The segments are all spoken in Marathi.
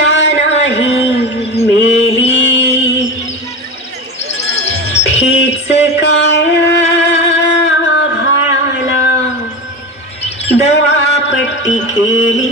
दिशा नाही मेली, हीच काळ्या भाळाला दवापट्टी केली.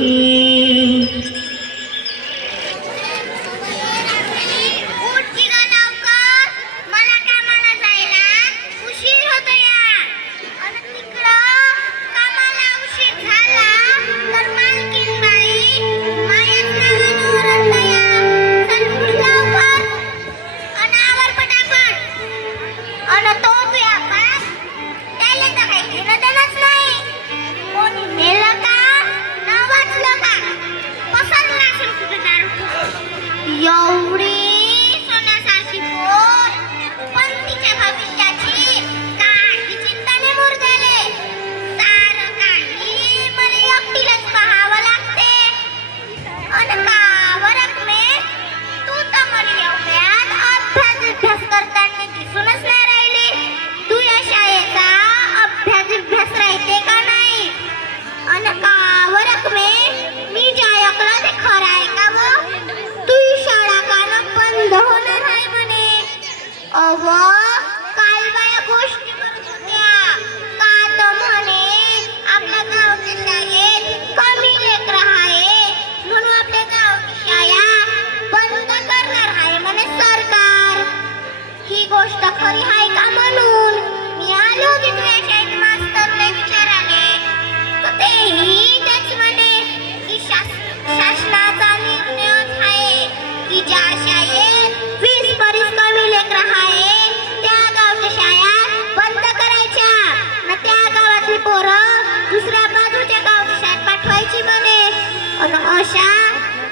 अशा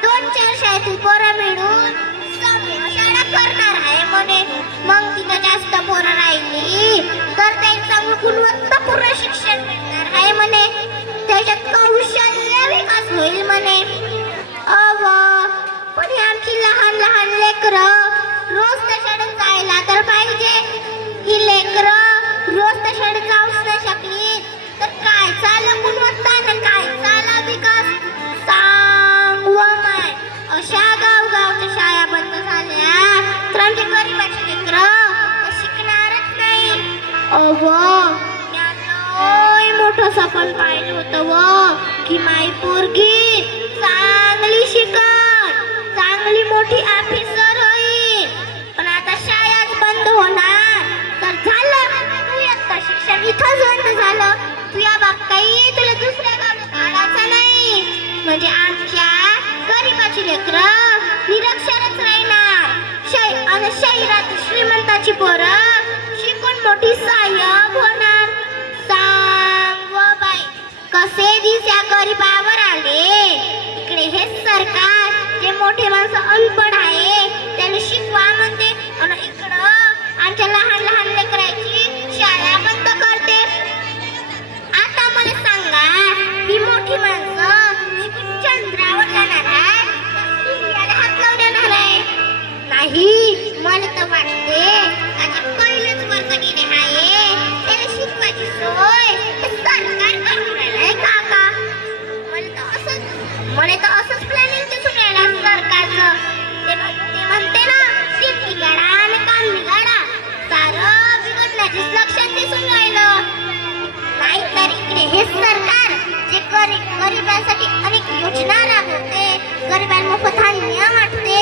2-4 शाळेतील पोरं मिळून शाळा करणार आहे म्हणे. मग तिथं जास्त पोरं राहिली तर त्यांचं गुणवत्तापूर्ण शिक्षण मिळणार आहे म्हणे. त्याच्यात कौशल्य विकास होईल म्हणे. पण ही आमची लहान लहान लेकरं रोज त्या शाळेत जायला तर पाहिजे. ही लेकरं रोज त्या शाळेत जाऊच नाही शकली तर काय चाललं गुणवत्ता आणि काय चालला विकास सांग व माय. अशा गावगावच्या शाळा बंद झाल्या तर आमच्या गरीबाची लेकरं शिकणारच नाही. लय मोठं सपन पाहिलं होतं व की माई पोरगी चांगली शिकत चांगली मोठी ऑफिसर होईल. पण आता शाळाच बंद होणार तर झालं तू एकटा शिक्षण इथंच बंद झालं. तुझ्या बाप काही तुला दुसऱ्या गावात काढायचं नाही म्हणजे आमच्या गरीबाची लेकरं निरक्षरच राहणार. आणि शहरात श्रीमंताची पोरं शिकून मोठी साहेब होणार. सांग व बाई कसे दिस या गरीबावर आले. इकडे हेच सरकार जे मोठे माणसं अनपढ आहे त्यांनी शिकवा म्हणते आणि इकडं आमच्या लहान लहान लेकरांची शाळा बंद करते. आता मला सांगा ही मोठी माणसं शिकून चंद्रावर जाणार आहे सूर्याला हात लावून देणार आहे नाही. मला तर वाटते माझे पहिलेच वर्ग गेले आहे त्याला शिकवायची सोय सरकार करून राहिलंय काका. मला तर असंच प्लॅनिंग दिसून राहिला सरकारचं. ते म्हणते ना शेती गाडा आणि काम बिघाडा सारं बिघडण्याचेच लक्षात दिसून राहिलं. नाहीतर इकडे हे सरकार जे गरिबांसाठी अनेक योजना राबवते गरिबांना मोफत धान्य वाटते